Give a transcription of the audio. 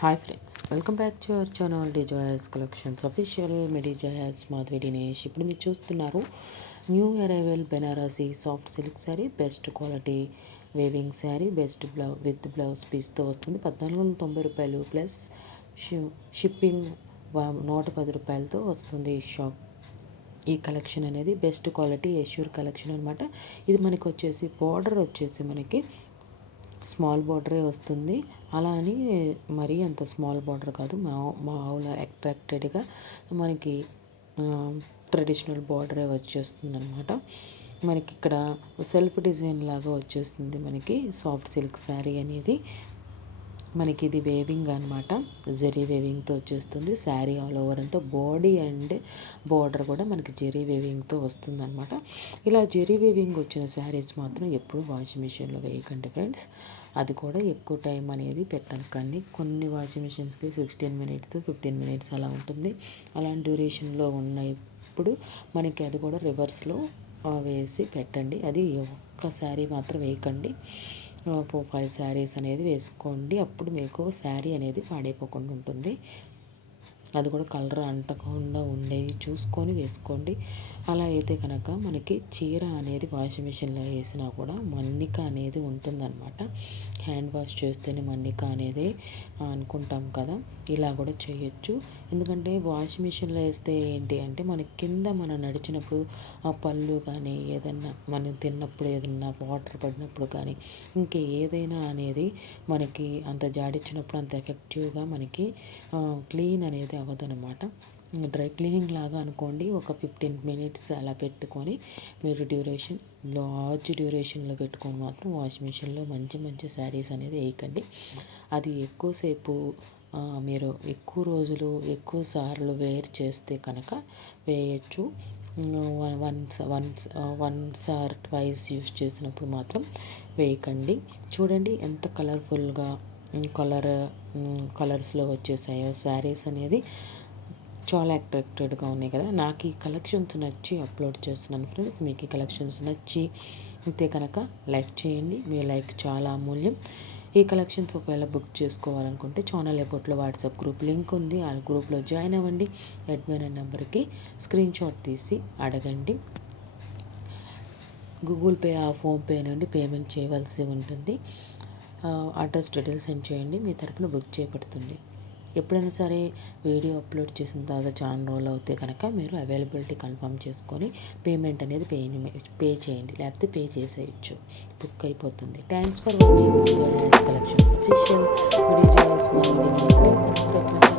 Hi friends, welcome back to our channel డిజాయస్ collections official. మీ డిజాయస్ మాధవి దినేష్. ఇప్పుడు మీరు చూస్తున్నారు new arrival Banarasi soft silk sari, best quality weaving sari, best with blouse పీస్తో వస్తుంది. 1490 ప్లస్ షిప్పింగ్ 110 రూపాయలతో వస్తుంది. ఈ కలెక్షన్ అనేది బెస్ట్ క్వాలిటీ ఎష్యూర్ కలెక్షన్ అనమాట. ఇది మనకి వచ్చేసి బార్డర్ వచ్చేసి మనకి స్మాల్ బార్డరే వస్తుంది. అలా అని మరీ అంత స్మాల్ బార్డర్ కాదు, మామూలు అట్రాక్టెడ్గా మనకి ట్రెడిషనల్ బార్డరే వచ్చేస్తుంది అనమాట. మనకి ఇక్కడ సెల్ఫ్ డిజైన్ లాగా వచ్చేస్తుంది. మనకి సాఫ్ట్ సిల్క్ శారీ అనేది మనకి ఇది వేవింగ్ అనమాట, జెరీ వేవింగ్తో వచ్చేస్తుంది. శారీ ఆల్ ఓవర్ అంతా బాడీ అండ్ బార్డర్ కూడా మనకి జెరీ వేవింగ్తో వస్తుంది అనమాట. ఇలా జెరీ వేవింగ్ వచ్చిన శారీస్ మాత్రం ఎప్పుడు వాషింగ్ మిషన్లో వేయకండి ఫ్రెండ్స్. అది కూడా ఎక్కువ టైం అనేది పెట్టకండి. కొన్ని వాషింగ్ మిషన్స్కి 16 minutes 15 minutes అలా ఉంటుంది. అలాంటి డ్యూరేషన్లో ఉన్నప్పుడు మనకి అది కూడా రివర్స్లో వేసి పెట్టండి. అది ఒక్క శారీ మాత్రం వేయకండి, 4-5 శారీస్ అనేది వేసుకోండి. అప్పుడు మీకు శారీ అనేది పాడైపోకుండా ఉంటుంది. అది కూడా కలర్ అంటకుండా ఉండేవి చూసుకొని వేసుకోండి. అలా అయితే కనుక మనకి చీర అనేది వాషింగ్ మిషన్లో వేసినా కూడా మన్నిక అనేది ఉంటుందన్నమాట. హ్యాండ్ వాష్ చేస్తేనే మన్నిక అనేది అనుకుంటాం కదా, ఇలా కూడా చేయొచ్చు. ఎందుకంటే వాషింగ్ మిషన్లో వేస్తే ఏంటి అంటే మనకి కింద మనం నడిచినప్పుడు ఆ పళ్ళు కానీ ఏదన్నా మనం తిన్నప్పుడు ఏదన్నా వాటర్ పడినప్పుడు కానీ ఇంకా ఏదైనా అనేది మనకి అంత జాడించినప్పుడు అంత ఎఫెక్టివ్గా మనకి క్లీన్ అనేది అవ్వదనమాట. డ్రై క్లీనింగ్ లాగా అనుకోండి. ఒక 15 minutes అలా పెట్టుకొని మీరు లార్జ్ డ్యూరేషన్లో పెట్టుకొని మాత్రం వాషింగ్ మిషన్లో మంచి మంచి శారీస్ అనేది వేయకండి. అది ఎక్కువసేపు మీరు ఎక్కువ రోజులు ఎక్కువ సార్లు వేర్ చేస్తే కనుక వేయచ్చు. వన్స్ ఆర్ ట్వైస్ యూస్ చేసినప్పుడు మాత్రం వేయకండి. చూడండి ఎంత కలర్ఫుల్గా కలర్స్లో వచ్చేసాయో శారీస్ అనేది. చాలా అట్రాక్టెడ్గా ఉన్నాయి కదా. నాకు ఈ కలెక్షన్స్ నచ్చి అప్లోడ్ చేస్తున్నాను ఫ్రెండ్స్. మీకు ఈ కలెక్షన్స్ నచ్చి అయితే కనుక లైక్ చేయండి. మీ లైక్ చాలా అమూల్యం. ఈ కలెక్షన్స్ ఒకవేళ బుక్ చేసుకోవాలనుకుంటే ఛానల్ అబౌట్లో వాట్సాప్ గ్రూప్ లింక్ ఉంది, ఆ గ్రూప్లో జాయిన్ అవ్వండి. అడ్మిన్ నెంబర్కి స్క్రీన్ షాట్ తీసి అడగండి. గూగుల్ పే ఫోన్పే నుండి పేమెంట్ చేయవలసి ఉంటుంది. అడ్రస్ డీటెయిల్స్ సెండ్ చేయండి, మీ తరపున బుక్ చేయబడుతుంది. ఎప్పుడైనా సరే వీడియో అప్లోడ్ చేసిన తర్వాత చాలా రోజులు అవుతే కనుక మీరు అవైలబిలిటీ కన్ఫర్మ్ చేసుకొని పేమెంట్ అనేది పే చేయండి, లేకపోతే పే చేసేయచ్చు, బుక్ అయిపోతుంది. Thanks for watching collections official. Please subscribe my channel.